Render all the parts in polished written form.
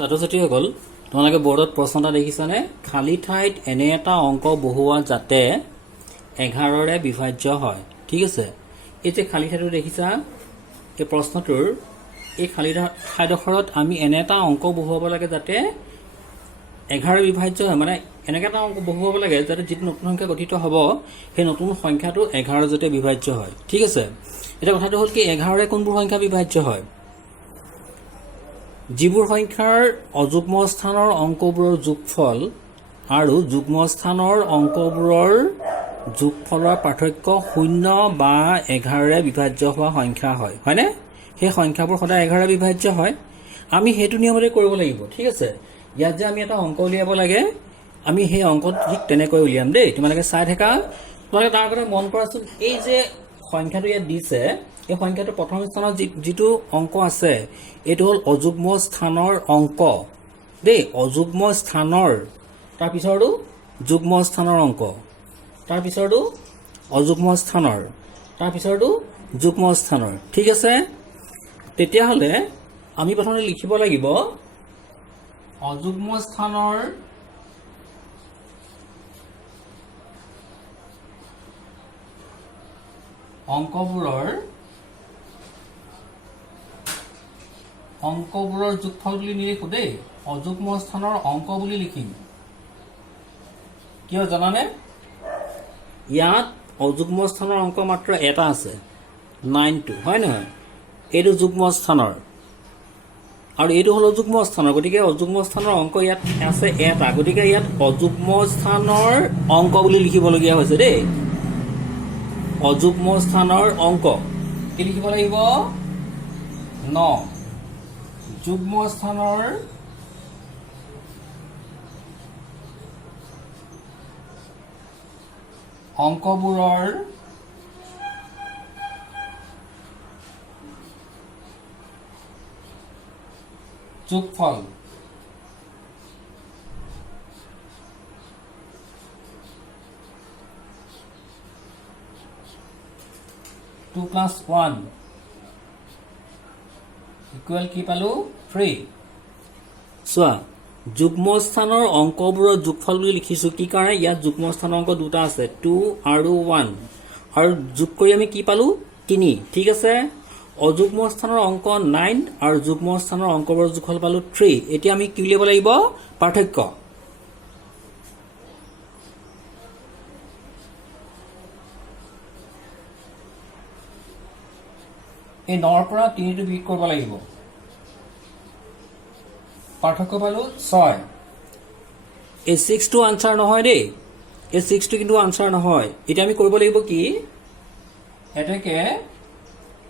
ছাত্ৰ-ছাত্ৰীসকল তোমালোকে বোৰ্ডত প্ৰশ্ন এটা দেখিছানে খালী ঠাইত এনে এটা অংক বহুৱা যাতে 11ৰে বিভাজ্য হয় ঠিক আছে এই যে খালী ঠাইটো দেখিছা এই প্ৰশ্নটোৰ এই খালী ঠাইডখৰত আমি এনে এটা অংক বহুৱাব লাগে যাতে 11ৰে বিভাজ্য হয় মানে এনেকা এটা অংক বহুৱাব লাগে যাতে যিটো নতুন সংখ্যা গঠিত হ'ব সেই নতুন সংখ্যাটো 11ৰ সৈতে বিভাজ্য হয় ঠিক আছে এটা কথাটো হ'ল কি 11ৰে কোনবোৰ সংখ্যা বিভাজ্য হয় যিবোৰ সংখ্যাৰ অযুগ্ম স্থানৰ অংকবোৰৰ যোগফল আৰু যুগ্ম স্থানৰ অংকবোৰৰ যোগফলৰ পাৰ্থক্য 0 বা 11ৰে বিভাজ্য হোৱা সংখ্যা হয় হয়নে সেই সংখ্যাবোৰ সদায় 11ৰে বিভাজ্য হয় আমি হেতু নিয়মতে কৰিব লাগিব ঠিক আছে ইয়াত যে আমি এটা অংক উলিয়াব লাগে আমি সেই অংকটো ঠিক তেনেকৈ উলিয়াম দেই তোমালোকে চাই থাকা তোমালোকে তাৰ কথা মন কৰাচোন এই যে সংখ্যাটো ইয়াত দিছে এই সংখ্যাটো প্ৰথম স্থানত যেটো অংক আছে এটো হল অযুগ্ম স্থানৰ অংক দেই অযুগ্ম স্থানৰ তাৰ পিছৰটো যুগ্ম স্থানৰ অংক তাৰ পিছৰটো অযুগ্ম স্থানৰ তাৰ পিছৰটো যুগ্ম স্থানৰ ঠিক আছে তেতিয়া হলে আমি প্ৰথমে লিখিব লাগিব অযুগ্ম স্থানৰ অংকবোৰৰ যোগফল বুলি নিলিখো দেই অযুগ্ম স্থানৰ অংক বুলি লিখিম কিয় জানানে ইয়াত অযুগ্ম স্থানৰ অংক মাত্ৰ এটা আছে 9 হয় নহয় এইটো যুগ্ম স্থানৰ আৰু এইটো হল অযুগ্ম স্থানৰ গতিকে অযুগ্ম স্থানৰ অংক ইয়াত আছে এটা গতিকে ইয়াত অযুগ্ম স্থানৰ অংক বুলি লিখিবলগীয়া হৈছে দেই অযুগ্ম স্থানৰ অংক কি লিখিব লাগিব 9 যুগ্ম স্থানৰ অংকবোৰৰ যোগফল टू प्लस 1 इक्वल की पालो 3 চোৱা যুগ্ম স্থানৰ অংকবোৰৰ যোগফল বুলি লিখিছো কি কাৰণে ইয়াত যুগ্ম স্থানৰ অংক দুটা আছে 2 আৰু 1 আৰু যোগ কৰি আমি কি পালো 3 ঠিক আছে অযুগ্ম স্থানৰ অংক 9 আৰু যুগ্ম স্থানৰ অংকবোৰৰ যোগফল পালো 3 এতিয়া আমি কি উলিয়াব লাগিব পাৰ্থক্য এই 9 পৰা 3 টো বিয়োগ কৰিব লাগিব পাৰ্থক্য পালো 6 এই 6 টো আনসাৰ নহয় দেই এই 6 টো কিন্তু আনসাৰ নহয় এটা আমি কৰিব লাগিব কি এটাকে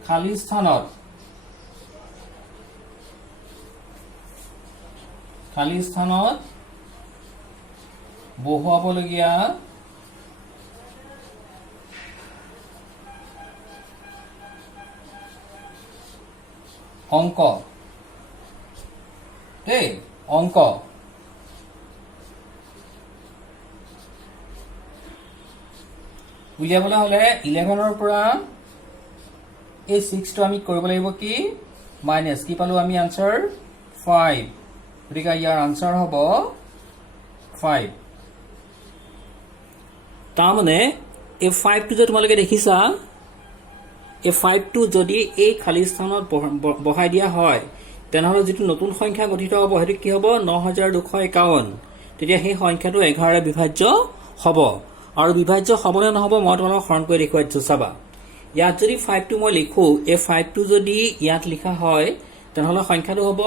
খালী স্থানত বহুৱাবলগীয়া অংক দেই অংক উলিয়াবলৈ হলে 11ৰ পৰা এই 6 টো আমি কৰিব লাগিব কি মাইনাস কি পালো আমি আনসাৰ 5 গতিকে ইয়াৰ আনসাৰ হ'ব 5 তাৰমানে এই 5 টো যে তোমালোকে দেখিছা এই 5 টো যদি এই খালী স্থানত বহাই দিয়া হয় তেনেহলে যেটো নতুন সংখ্যা গঠিত হ'ব হেতু কি হ'ব 9251 তেতিয়া সেই সংখ্যাটো 11ৰে বিভাজ্য হ'ব আৰু বিভাজ্য হ'বনে নহ'ব মই তোমালোকক হৰণ কৰি দেখুৱাইছো চাবা ইয়াত যদি 5 টো মই লিখো এই 5 টো যদি ইয়াত লিখা হয় তেনেহলে সংখ্যাটো হ'ব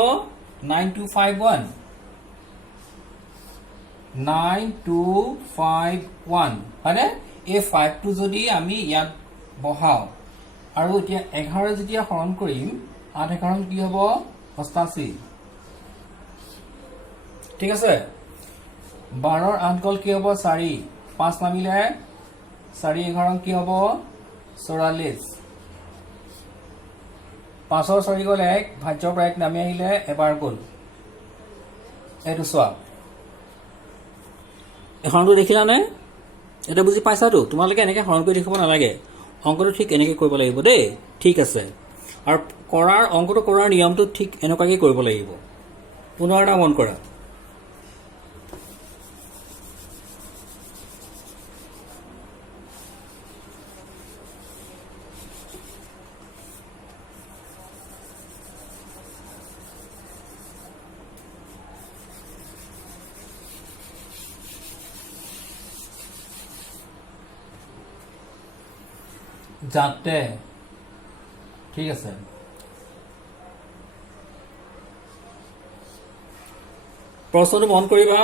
9251 হয়নে এই 5 টো যদি আমি ইয়াত বহাও আৰু এতিয়া 11 যেতিয়া হৰণ কৰিম 8 হৰণ কি হ'ব 88 ঠিক আছে 12ৰ 8 গল কি হ'ব 4 5 নামিলে 4 11 কি হ'ব 44 5ৰ 4 গল 1 ভাজ্যৰ পৰা 1 নামি আহিলে এবাৰ গল এইটো চোৱা এখনটো দেখিলানে এটা বুজি পাইছাতো তোমালোকে এনেকৈ হৰণ কৰি দেখিব নালাগে অংকটো ঠিক এনেকৈ কৰিব লাগিব দেই ঠিক আছে আৰু কৰাৰ অংকটো কৰাৰ নিয়মটো ঠিক এনেকুৱাকৈ কৰিব লাগিব পুনৰ এটা মন কৰা যাতে ঠিক আছে প্ৰশ্নটো মন কৰিবা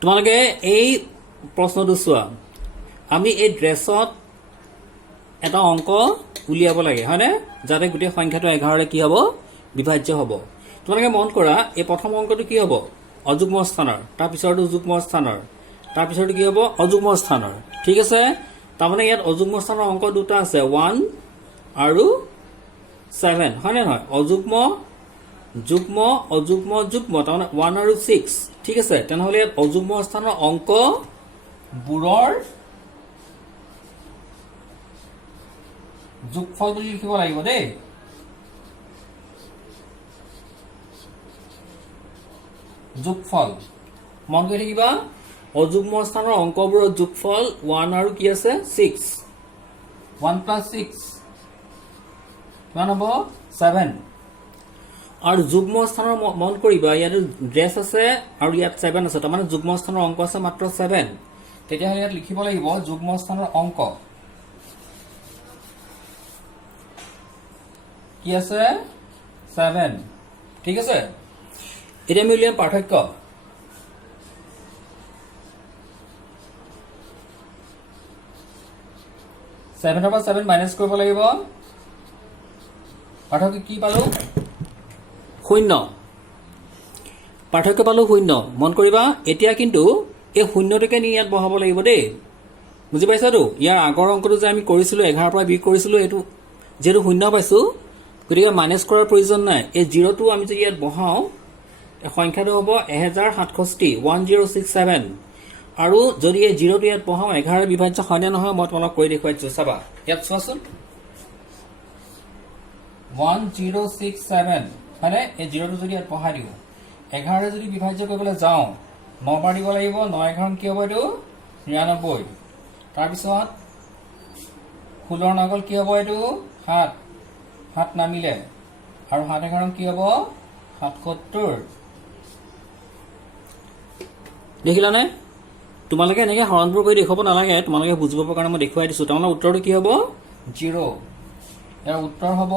তোমালোকে এই প্ৰশ্নটো চোৱা আমি এই ড্ৰেছত এটা অংক উলিয়াব লাগে হয়নে যাতে গোটেই সংখ্যাটো 11 কি হ'ব বিভাজ্য হ'ব তোমালোকে মন কৰা এই প্ৰথম অংকটো কি হ'ব অযুগ্ম স্থানৰ তাৰ পিছৰটো যুগ্ম স্থানৰ তাৰ পিছৰটো কি হ'ব অযুগ্ম স্থানৰ ঠিক আছে তাৰমানে ইয়াত অযুগ্ম স্থানৰ অংক দুটা আছে 1 আৰু 7 হয়নে নহয় অযুগ্ম যুগ্ম অযুগ্ম যুগ্ম তাৰমানে 1 আৰু 6 ঠিক আছে তেনেহ'লে ইয়াত অযুগ্ম স্থানৰ অংক বুৰৰ যোগফল বুলি লিখিব লাগিব দেই যোগফল মন কৰি থাকিবা অযুগ্ম স্থানৰ অংকবোৰৰ যোগফল 1 আৰু কি আছে 6 1 + 6 কিমান হ'ব 7 আৰু যুগ্ম স্থানৰ মন কৰিবা ইয়াত ড্ৰেছ আছে আৰু ইয়াত 7 আছে তাৰমানে যুগ্ম স্থানৰ অংক আছে মাত্ৰ 7 তেতিয়াহ'লে ইয়াত লিখিব লাগিব যুগ্ম স্থানৰ অংক কি আছে 7 ঠিক আছে এতিয়া আমি উলিয়াম পাৰ্থক্য 7 ৰ পৰা 7 মাইনাছ কৰিব লাগিব পাৰ্থক্য কি পালো 0 পাৰ্থক্য পালো 0 মন কৰিবা এতিয়া কিন্তু এই 0টোকে নি ইয়াত বহাব লাগিব দেই বুজি পাইছাতো ইয়াৰ আগৰ অংকটো যে আমি কৰিছিলো 11 পৰা 20 কৰিছিলো এটো যেটো 0 পাইছো গতিকে মাইনাছ কৰাৰ প্ৰয়োজন নাই এই 0টো আমি যদি ইয়াত বহাও এই সংখ্যাটো হ'ব 1067 1067 আৰু যদি এই 0টো ইয়াত বহাও 11 বিভাজ্য হয় নে নহয় মই তোমাক কৈ দেখুৱাইছো চাবা ইয়াত চোৱাচোন 1067 হয়নে এই 0টো যদি ইয়াত বহাই দিও 11 যদি বিভাজ্য কৰিবলৈ যাওঁ 9 বাৰ দিব লাগিব 9 11 কি হ'ব এইটো 99 তাৰ পিছত 16 নগল কি হ'ব এইটো 7 7 নামিলে আৰু 7 11 কি হ'ব 77 দেখিলানে তোমালোকে এনেকৈ হৰণবোৰ কৰি দেখুৱাব নালাগে তোমালোকে বুজিবৰ কাৰণে মই দেখুৱাই দিছো তাৰমানে উত্তৰটো কি হ'ব 0 ইয়াৰ উত্তৰ হ'ব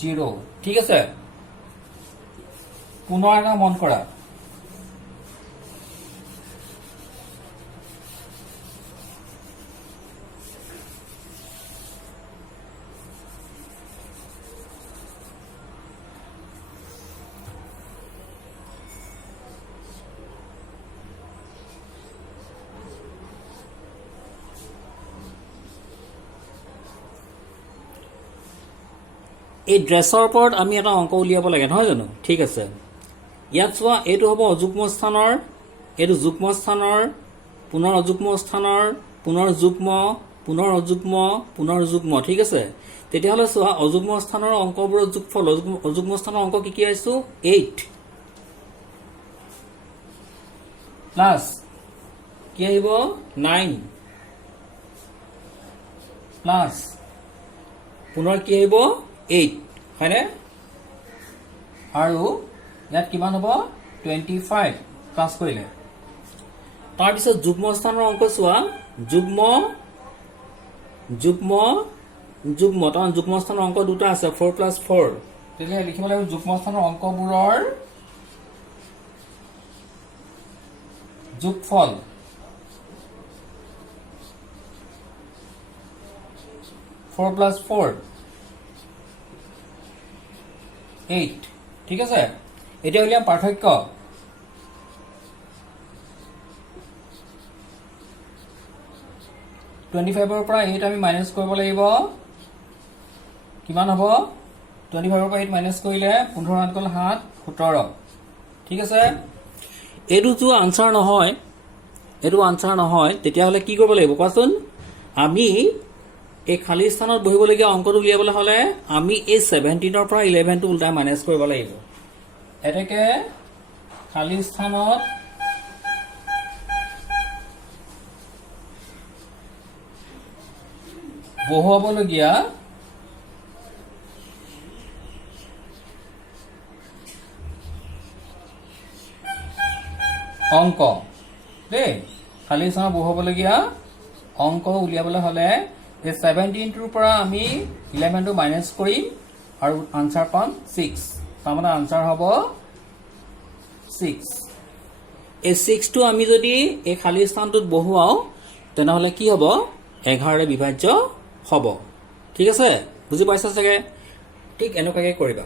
0 ঠিক আছে পুনৰ এটা মন কৰা এই ড্ৰেছৰ ওপৰত আমি এটা অংক উলিয়াব লাগে নহয় জানো ঠিক আছে ইয়াত চোৱা এইটো হ'ব অযুগ্ম স্থানৰ এইটো যুগ্ম স্থানৰ পুনৰ অযুগ্ম স্থানৰ পুনৰ যুগ্ম পুনৰ অযুগ্ম পুনৰ যুগ্ম ঠিক আছে তেতিয়াহ'লে চোৱা অযুগ্ম স্থানৰ অংকবোৰৰ যোগফল অযুগ্ম স্থানৰ অংক কি কি আইছো 8 প্লাস কি আহিব 9 প্লাস পুনৰ কি আহিব 8 হয়নে আৰু ইয়াত কিমান হ'ব 25 প্লাস কৰিলে তাৰ পিছত যুগ্ম স্থানৰ অংক চোৱা যুগ্ম যুগ্ম যুগ্ম তাৰ যুগ্ম স্থানৰ অংক দুটা আছে 4 + 4 তেতিয়া লিখিব লাগিব যুগ্ম স্থানৰ অংকবোৰৰ যোগফল फोर प्लस 4 8 ঠিক আছে এতিয়া উলিয়াম পাৰ্থক্য 25 ৰ পৰা 8 আমি মাইনাস কৰিব লাগিব কিমান হ'ব 25 ৰ পৰা 8 মাইনাস কৰিলে 15 আনকল 7 17 ঠিক আছে এটো जो आंसर নহয় এটো आंसर নহয় তেতিয়া হলে কি কৰিব লাগিব কোৱাচোন আমি এই খালী স্থানত বহিবলগীয়া অংকটো উলিয়াবলৈ হ'লে আমি এই 17ৰ পৰা 11টো উল্টাই মাইনাছ কৰিব লাগিব এতেকে খালী স্থানত বহুৱাবলগীয়া অংক দেই খালী স্থানত বহুৱাবলগীয়া অংক উলিয়াবলৈ হ'লে এই 17টোৰ পৰা আমি 11টো মাইনাছ কৰিম আৰু আনসাৰ পাম 6 তাৰমানে আনসাৰ হ'ব 6 এই 6টো আমি যদি এই খালী স্থানটোত বহুৱাও তেনেহ'লে কি হ'ব 11ৰে বিভাজ্য হ'ব ঠিক আছে বুজি পাইছা চাগে ঠিক এনেকুৱাকৈ কৰিবা